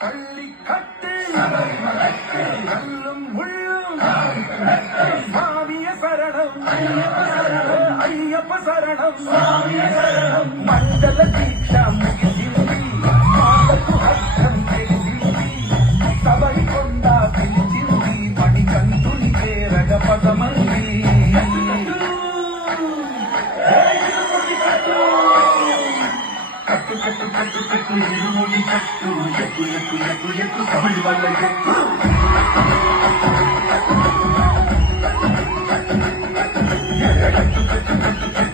பள்ளிக்கட்டு கல்லும் முள்ளும் சாமிய சரணம் ஐயப்ப சரணம் మండల దీక్ష ముగిసింది మాటకు అర్థం తెలిసింది సబరికొండ పిలిచింది మణికంఠుని చేరగ పదమంది కట్టు కట్టు కట్టు కట్టు ఇరుముడి కట్టు ఎక్కు ఎక్కు ఎక్కు ఎక్కు సబరి వల్ల ఎక్కు కట్టు కట్టు కట్టు కట్టు